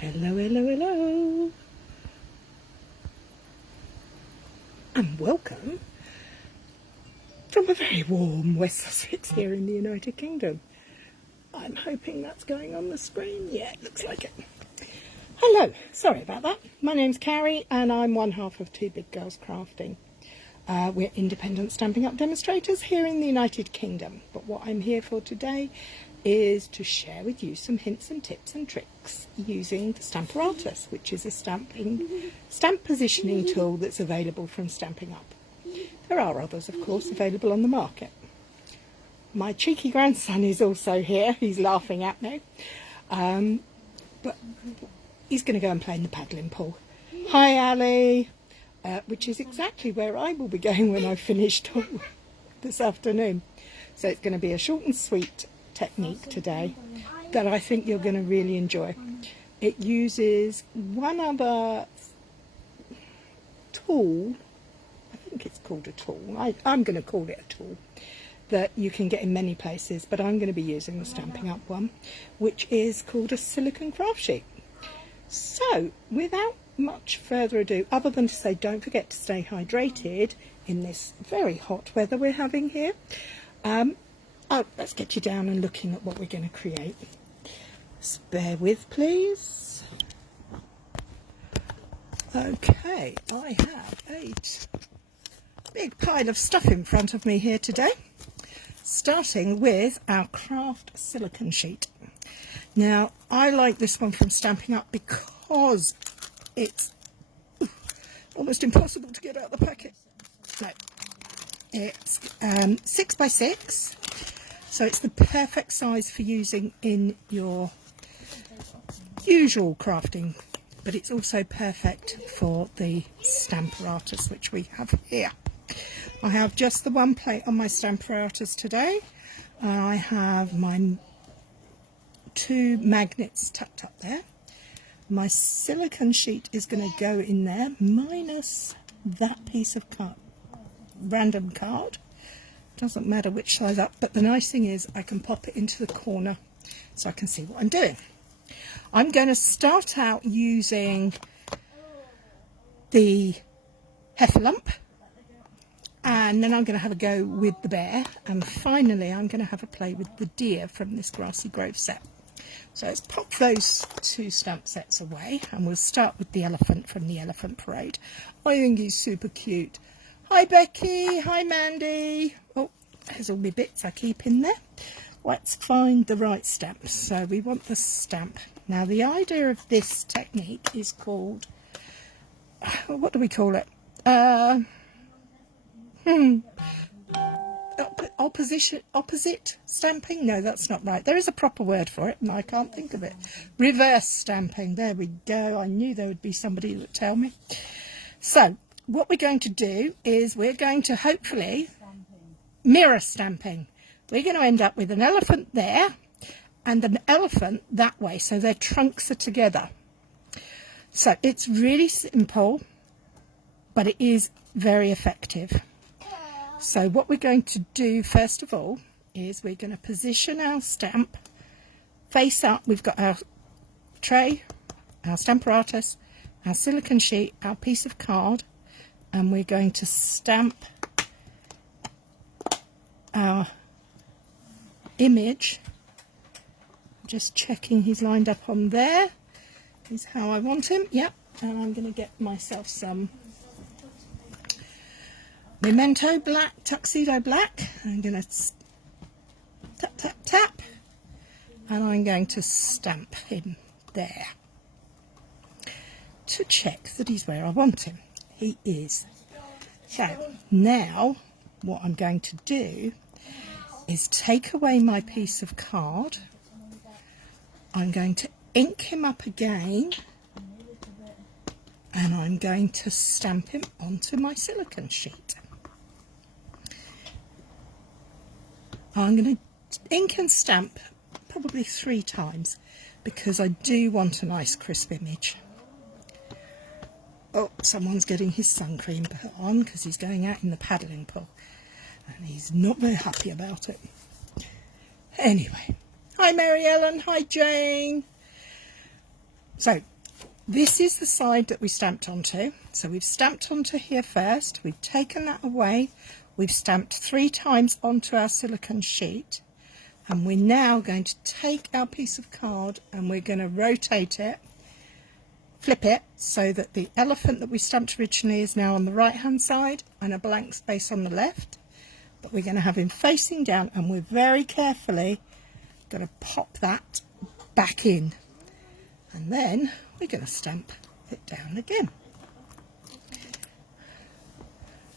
Hello, hello, hello, and welcome from a very warm West Sussex here in the United Kingdom. I'm hoping that's going on the screen. Yeah, it looks like it. Hello, sorry about that. My name's Cary and I'm one half of Two Big Girls Crafting. We're independent Stampin' Up demonstrators here in the United Kingdom, but what I'm here for today is to share with you some hints and tips and tricks using the Stamparatus, which is a stamp positioning tool that's available from Stampin' Up. There are others, of course, available on the market. My cheeky grandson is also here. He's laughing at me, but he's going to go and play in the paddling pool. Hi, Ali. Which is exactly where I will be going when I've finished this afternoon. So it's going to be a short and sweet technique today that I think you're going to really enjoy. It uses one other tool, I think it's called a tool, I'm going to call it a tool, that you can get in many places, but I'm going to be using the Stampin' Up one, which is called a silicone craft sheet. So without much further ado, other than to say don't forget to stay hydrated in this very hot weather we're having here, let's get you down and looking at what we're going to create. Just bear with, please. Okay, I have a big pile of stuff in front of me here today, starting with our craft silicone sheet. Now, I like this one from Stampin' Up because it's almost impossible to get out of the packet. No, it's 6 by 6, so it's the perfect size for using in your usual crafting, but it's also perfect for the Stamparatus, which we have here. I have just the one plate on my Stamparatus today. I have my 2 magnets tucked up there. My silicone sheet is going to go in there, minus that piece of random card. Doesn't matter which size up, but the nice thing is I can pop it into the corner so I can see what I'm doing. I'm going to start out using the Heffalump, and then I'm going to have a go with the bear, and finally I'm going to have a play with the deer from this Grassy Grove set. So let's pop those 2 stamp sets away, and we'll start with the elephant from the Elephant Parade. I think he's super cute. Hi Becky, hi Mandy. Oh, there's all my bits I keep in there. Let's find the right stamp. So we want the stamp. Now the idea of this technique is called, what do we call it? Opposite stamping? No, that's not right. There is a proper word for it and I can't think of it. Reverse stamping. There we go. I knew there would be somebody that would tell me. So what we're going to do is we're going to hopefully mirror stamping. We're going to end up with an elephant there and an elephant that way, so their trunks are together. So it's really simple, but it is very effective. So what we're going to do first of all is we're going to position our stamp face up. We've got our tray, our Stamparatus, our silicone sheet, our piece of card, and we're going to stamp our image. Just checking he's lined up on there. Is how I want him. Yep. And I'm going to get myself some Memento black, tuxedo black. I'm going to tap, tap, tap, and I'm going to stamp him there to check that he's where I want him. He is. So now what I'm going to do is take away my piece of card. I'm going to ink him up again, and I'm going to stamp him onto my silicone sheet. I'm going to ink and stamp probably 3 times because I do want a nice crisp image. Oh, someone's getting his sun cream put on because he's going out in the paddling pool and he's not very happy about it. Anyway, hi Mary Ellen, hi Jane. So This is the side that we stamped onto. So we've stamped onto here first, we've taken that away, we've stamped 3 times onto our silicone sheet, and we're now going to take our piece of card and we're going to rotate it, flip it, so that the elephant that we stamped originally is now on the right hand side and a blank space on the left. But we're going to have him facing down, and we're very carefully going to pop that back in, and then we're going to stamp it down again.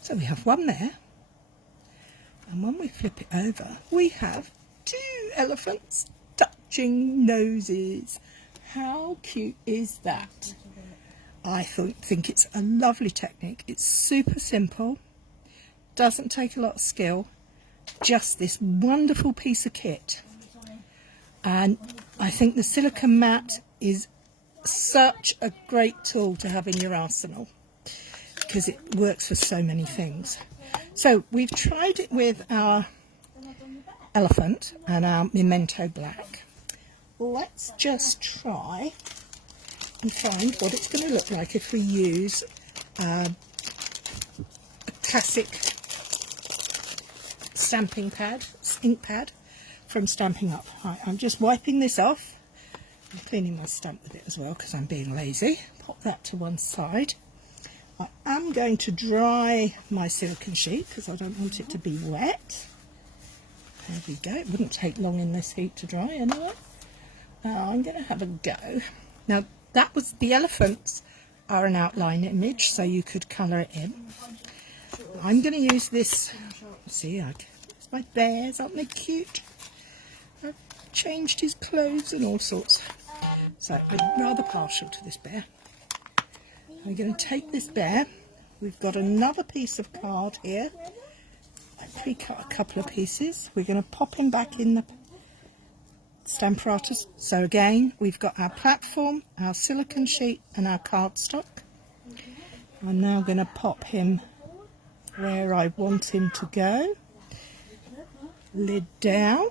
So we have one there, and when we flip it over we have 2 elephants touching noses. How cute is that? I think it's a lovely technique. It's super simple, doesn't take a lot of skill, just this wonderful piece of kit. And I think the silicone mat is such a great tool to have in your arsenal because it works for so many things. So we've tried it with our elephant and our memento black. Let's just try and find what it's going to look like if we use a classic stamping pad, ink pad from Stampin' Up. Right, I'm just wiping this off. I'm cleaning my stamp with it as well because I'm being lazy. Pop that to one side. I am going to dry my silicone sheet because I don't want it to be wet. There we go. It wouldn't take long in this heat to dry anyway. I'm going to have a go. Now that was, the elephants are an outline image, so you could colour it in. I'm going to use this. See, it's my bears, aren't they cute? I've changed his clothes and all sorts. So I'm rather partial to this bear. I'm going to take this bear. We've got another piece of card here. I pre-cut a couple of pieces. We're going to pop him back in the Stamparatus. So again, we've got our platform, our silicone sheet and our cardstock. I'm now going to pop him where I want him to go. Lid down.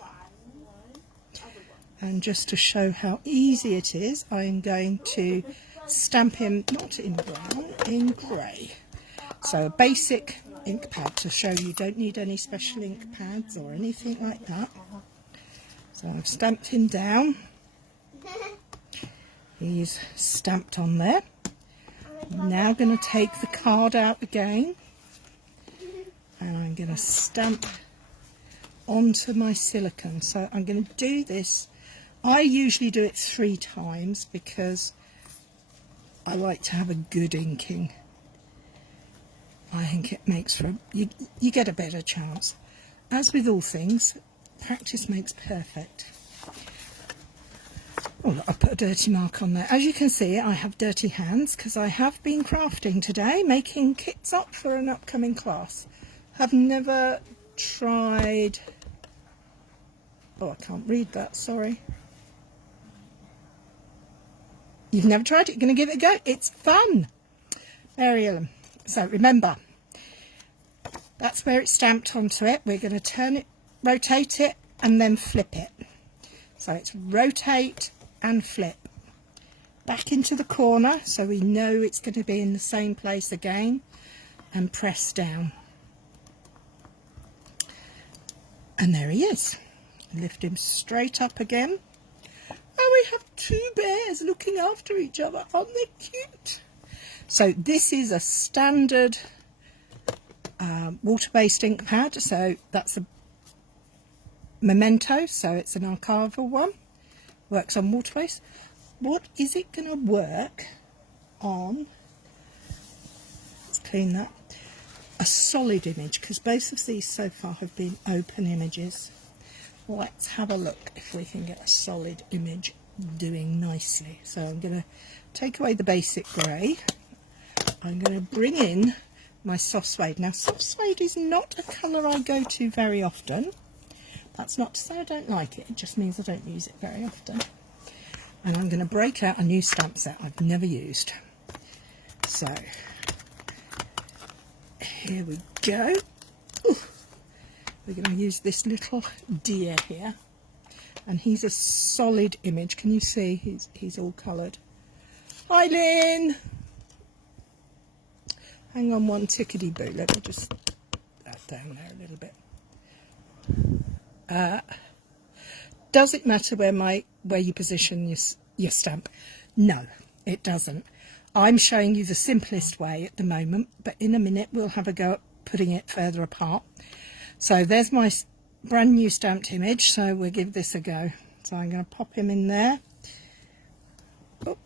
And just to show how easy it is, I'm going to stamp him not in brown, in grey. So a basic ink pad to show you don't need any special ink pads or anything like that. So I've stamped him down. He's stamped on there. I'm now going to take the card out again and I'm going to stamp onto my silicone. So I'm going to do this. I usually do it 3 times because I like to have a good inking. I think it makes for you get a better chance. As with all things, practice makes perfect. Oh, I put a dirty mark on there. As you can see, I have dirty hands because I have been crafting today, making kits up for an upcoming class. Have never tried. Oh, I can't read that, sorry. You've never tried it, you're going to give it a go. It's fun. Mary Ellen. So remember, that's where it's stamped onto it. We're going to turn it, rotate it, and then flip it. So it's rotate and flip. Back into the corner, so we know it's going to be in the same place again, and press down. And there he is. Lift him straight up again. Oh, we have 2 bears looking after each other. Aren't they cute? So this is a standard water-based ink pad. So that's a memento. So it's an archival one. Works on water-based. What is it going to work on? Let's clean that. A solid image, because both of these so far have been open images. Let's have a look if we can get a solid image doing nicely. So I'm going to take away the basic grey. I'm going to bring in my soft suede. Now soft suede is not a colour I go to very often. That's not to say I don't like it, it just means I don't use it very often. And I'm going to break out a new stamp set I've never used. So here we go. Ooh. We're going to use this little deer here, and he's a solid image. Can you see he's all coloured? Hi, Lynn. Hang on one tickety-boo. Let me just put that down there a little bit. Does it matter where you position your stamp? No, it doesn't. I'm showing you the simplest way at the moment, but in a minute we'll have a go at putting it further apart. So there's my brand new stamped image, so we'll give this a go. So I'm going to pop him in there. Oh,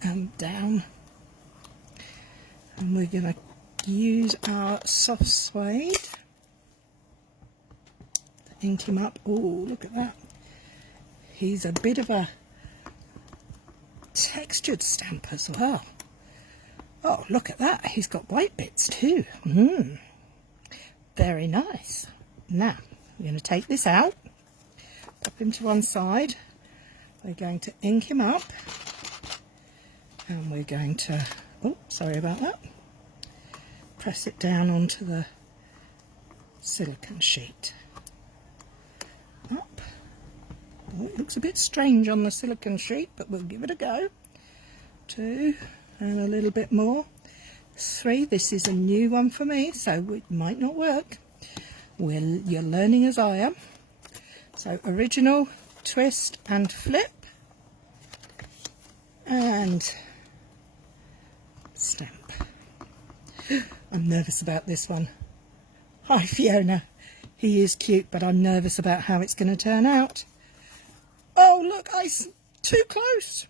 and down. And we're going to use our soft suede to ink him up. Oh, look at that. He's a bit of a textured stamp as well. Oh, look at that. He's got white bits too. Very nice. Now, I'm going to take this out, pop him to one side. We're going to ink him up. And we're going to, oh, sorry about that, press it down onto the silicone sheet. Up. Oh, it looks a bit strange on the silicone sheet, but we'll give it a go. 2, and a little bit more. 3, this is a new one for me, so it might not work. You're learning as I am. So original, twist and flip. And stamp. I'm nervous about this one. Hi Fiona. He is cute, but I'm nervous about how it's going to turn out. Oh look, too close.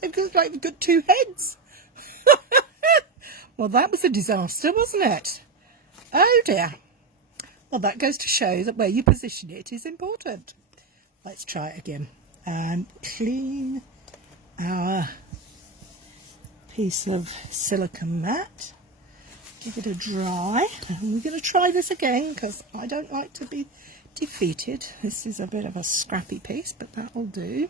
They've got 2 heads. Well, that was a disaster, wasn't it? Oh dear. Well, that goes to show that where you position it is important. Let's try it again. Clean our piece of silicone mat. Give it a dry. And we're going to try this again because I don't like to be defeated. This is a bit of a scrappy piece, but that will do.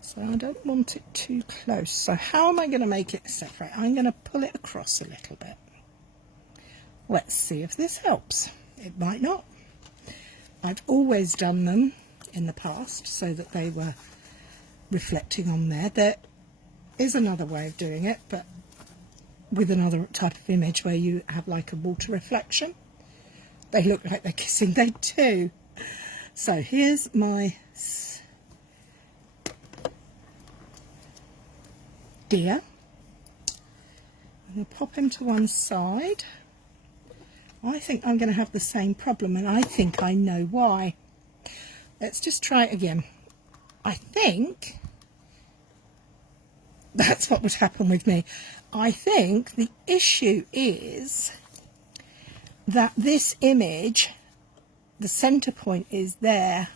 So I don't want it too close. So how am I going to make it separate? I'm going to pull it across a little bit. Let's see if this helps. It might not. I've always done them in the past so that they were reflecting on there. There is another way of doing it, but with another type of image where you have like a water reflection. They look like they're kissing. They do. So here's my deer. I'm going to pop him to one side. I think I'm going to have the same problem, and I think I know why. Let's just try it again. I think that's what would happen with me. I think the issue is that this image, the center point is there.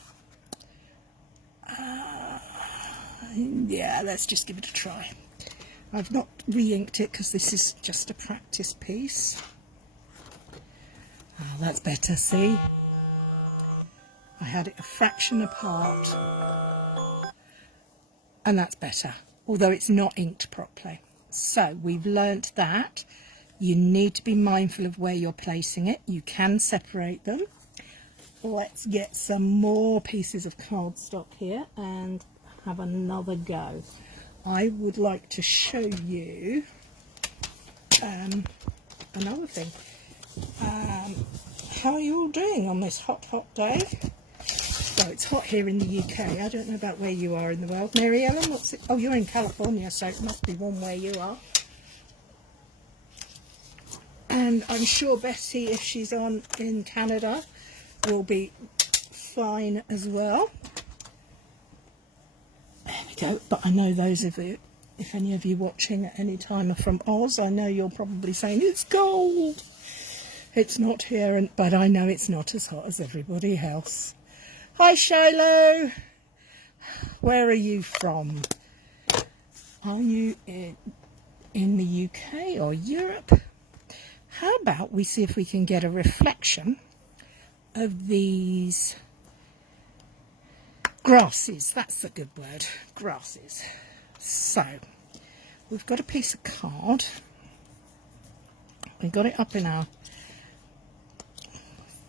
Yeah, let's just give it a try. I've not re-inked it because this is just a practice piece. Oh, that's better, see? I had it a fraction apart. And that's better, although it's not inked properly. So we've learnt that you need to be mindful of where you're placing it. You can separate them. Let's get some more pieces of cardstock here and have another go. I would like to show you another thing. How are you all doing on this hot day? Well, it's hot here in the UK. I don't know about where you are in the world. Mary Ellen, what's it? Oh, you're in California, so it must be warm where you are. And I'm sure Betty, if she's on in Canada, will be fine as well. There we go. But I know those of you, if any of you watching at any time are from Oz, I know you're probably saying, it's cold. It's not here, but I know it's not as hot as everybody else. Hi, Shiloh. Where are you from? Are you in the UK or Europe? How about we see if we can get a reflection of these grasses. That's a good word, grasses. So, we've got a piece of card. We've got it up in our...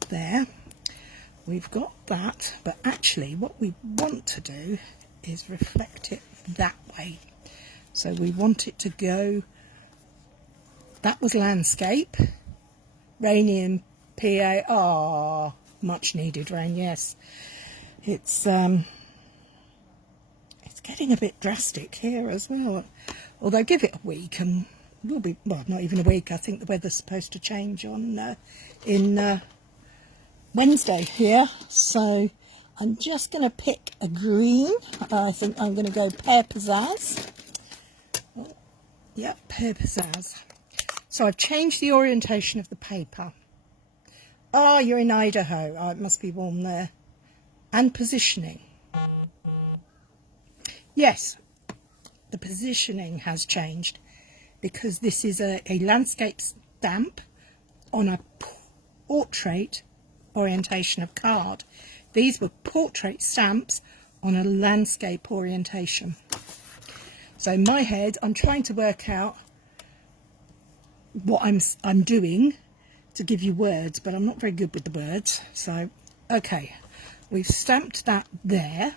there. We've got that, but actually what we want to do is reflect it that way. So we want it to go, that was landscape, rainy and PA, oh, much needed rain, yes. It's getting a bit drastic here as well, although give it a week and we'll be, well, not even a week, I think the weather's supposed to change on in Wednesday here, so I'm just going to pick a green. I think I'm going to go Pear Pizzazz. Oh, yep, Pear Pizzazz. So I've changed the orientation of the paper. Oh, you're in Idaho. Oh, it must be warm there. And positioning. Yes, the positioning has changed because this is a landscape stamp on a portrait orientation of card. These were portrait stamps on a landscape orientation. So in my head, I'm trying to work out what I'm doing to give you words, but I'm not very good with the words. So, okay, we've stamped that there.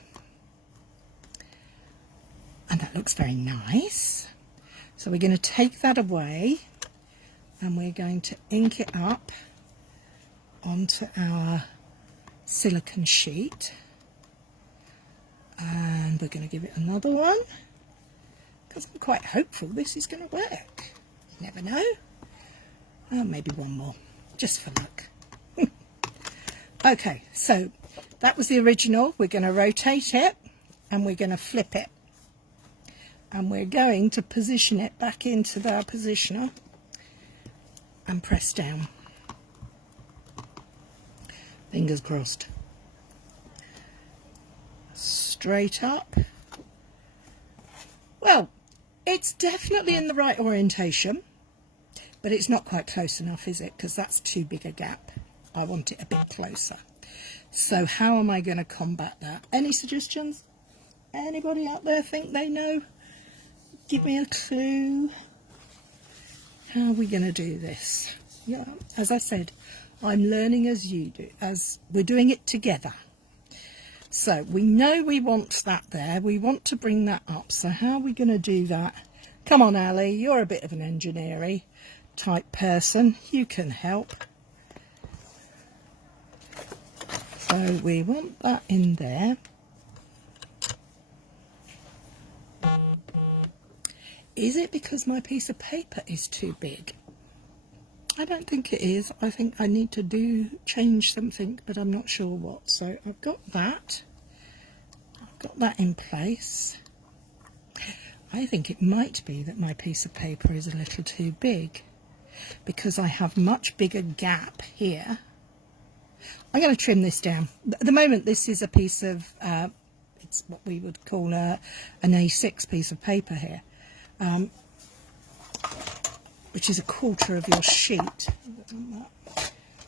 And that looks very nice. So we're going to take that away and we're going to ink it up onto our silicone sheet. And we're going to give it another one because I'm quite hopeful this is going to work. You never know. Maybe one more, just for luck. Okay, so that was the original. We're going to rotate it and we're going to flip it. And we're going to position it back into our positioner and press down. Fingers crossed. Straight up. Well, it's definitely in the right orientation, but it's not quite close enough, is it? Because that's too big a gap. I want it a bit closer. So how am I going to combat that? Any suggestions? Anybody out there think they know? Give me a clue. How are we going to do this? Yeah, as I said, I'm learning as you do, as we're doing it together. So we know we want that there. We want to bring that up. So how are we going to do that? Come on, Ali, you're a bit of an engineering type person. You can help. So we want that in there. Is it because my piece of paper is too big? I don't think it is. I think I need to change something, but I'm not sure what. So I've got that. I've got that in place. I think it might be that my piece of paper is a little too big because I have much bigger gap here. I'm going to trim this down. At the moment, this is a piece of, it's what we would call an A6 piece of paper here. Which is a quarter of your sheet.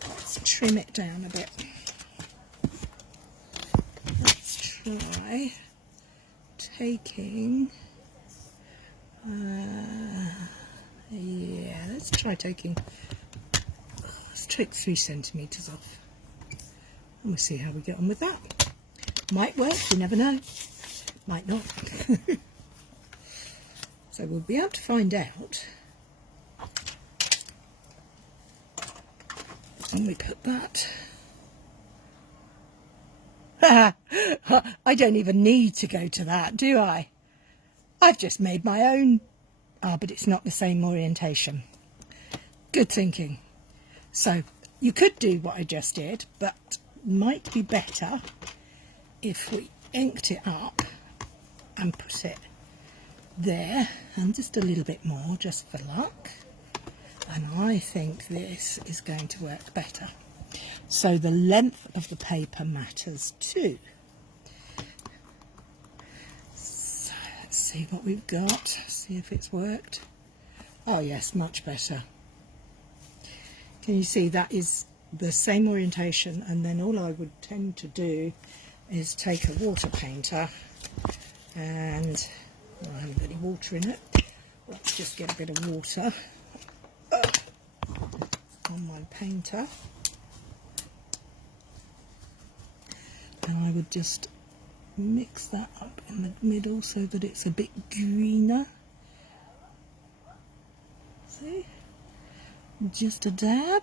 Let's trim it down a bit. Let's try taking, yeah, let's try taking, let's take 3 centimetres off. And we'll see how we get on with that. Might work, you never know. Might not. So we'll be able to find out. And we put that. I don't even need to go to that, do I? I've just made my own. Ah, but it's not the same orientation. Good thinking. So you could do what I just did, but might be better if we inked it up and put it there, and just a little bit more just for luck, and I think this is going to work better. So the length of the paper matters too. So let's see what we've got, see if it's worked. Oh yes, much better. Can you see that is the same orientation, and then all I would tend to do is take a water painter and I haven't got any water in it. Let's just get a bit of water on my painter. And I would just mix that up in the middle so that it's a bit greener. See? Just a dab.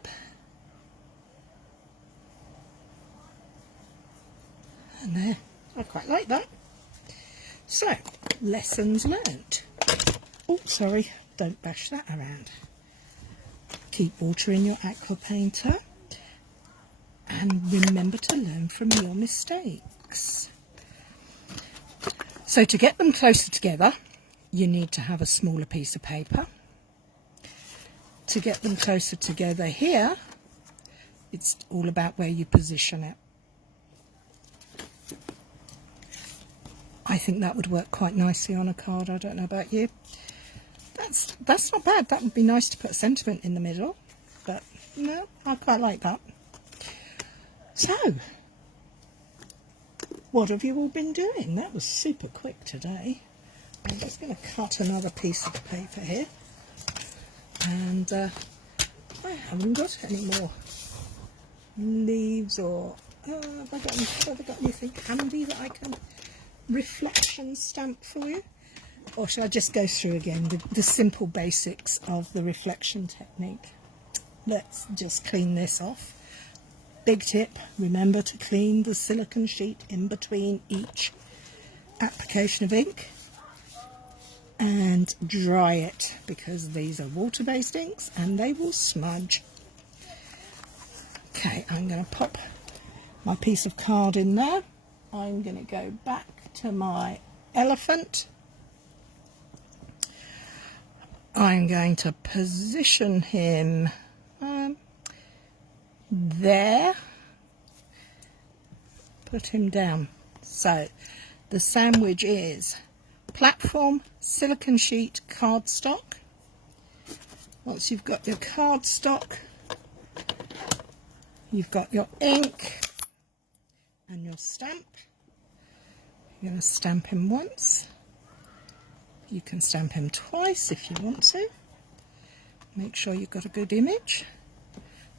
And there, I quite like that. So, lessons learnt. Oh, sorry, don't bash that around. Keep water in your aqua painter. And remember to learn from your mistakes. So to get them closer together, you need to have a smaller piece of paper. To get them closer together here, it's all about where you position it. I think that would work quite nicely on a card. I don't know about you. That's not bad. That would be nice to put a sentiment in the middle. But no, I quite like that. So, what have you all been doing? That was super quick today. I'm just going to cut another piece of paper here. And I haven't got any more leaves or... have I got anything handy that I can reflection stamp for you? Or shall I just go through again the simple basics of the reflection technique? Let's just clean this off. Big tip, remember to clean the silicone sheet in between each application of ink and dry it, because these are water-based inks and they will smudge. Okay, I'm going to pop my piece of card in there. I'm going to go back to my elephant. I'm going to position him there, put him down. So the sandwich is platform, silicone sheet, cardstock. Once you've got your cardstock, you've got your ink and your stamp. You're going to stamp him once. You can stamp him twice if you want to. Make sure you've got a good image.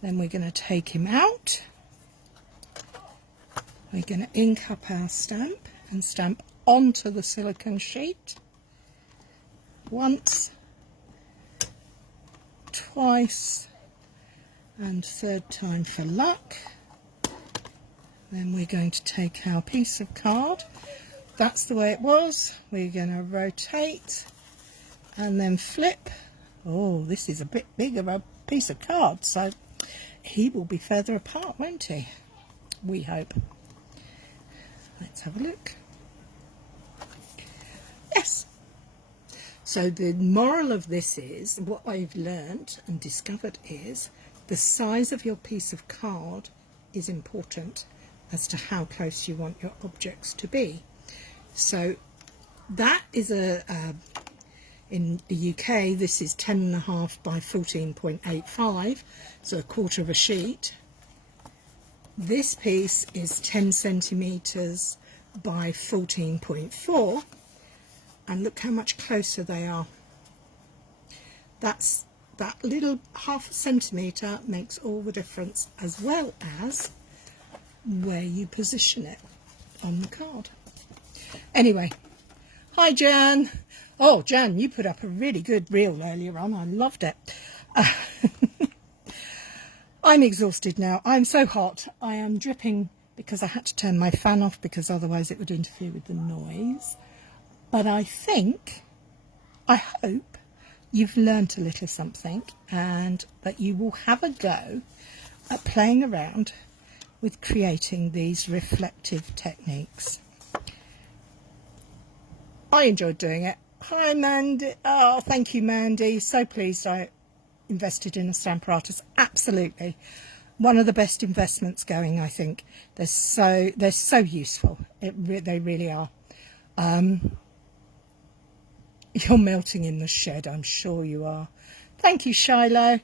Then we're going to take him out. We're going to ink up our stamp and stamp onto the silicone sheet. Once, twice, and third time for luck. Then we're going to take our piece of card. That's the way it was. We're going to rotate and then flip. Oh, this is a bit bigger a piece of card, so he will be further apart, won't he? We hope. Let's have a look. Yes. So the moral of this is, what I've learnt and discovered is, the size of your piece of card is important as to how close you want your objects to be. So that is in the UK, this is 10.5 by 14.85, so a quarter of a sheet. This piece is 10 centimetres by 14.4, and look how much closer they are. That little half a centimetre makes all the difference, as well as where you position it on the card. Anyway, hi Jan. Oh, Jan, you put up a really good reel earlier on. I loved it. I'm exhausted now. I'm so hot. I am dripping because I had to turn my fan off because otherwise it would interfere with the noise. But I hope you've learnt a little something and that you will have a go at playing around with creating these reflective techniques. I enjoyed doing it. Hi Mandy. Oh, thank you Mandy. So pleased I invested in a Stamparatus. Absolutely. One of the best investments going, I think. They're so useful. They really are. You're melting in the shed, I'm sure you are. Thank you, Shiloh.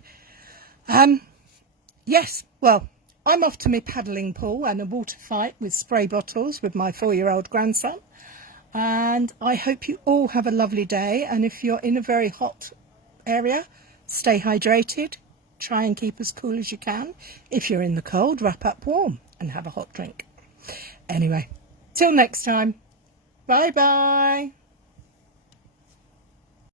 Yes, well, I'm off to my paddling pool and a water fight with spray bottles with my 4-year-old grandson. And I hope you all have a lovely day. And if you're in a very hot area, stay hydrated. Try and keep as cool as you can. If you're in the cold, wrap up warm and have a hot drink. Anyway, Till next time, bye bye.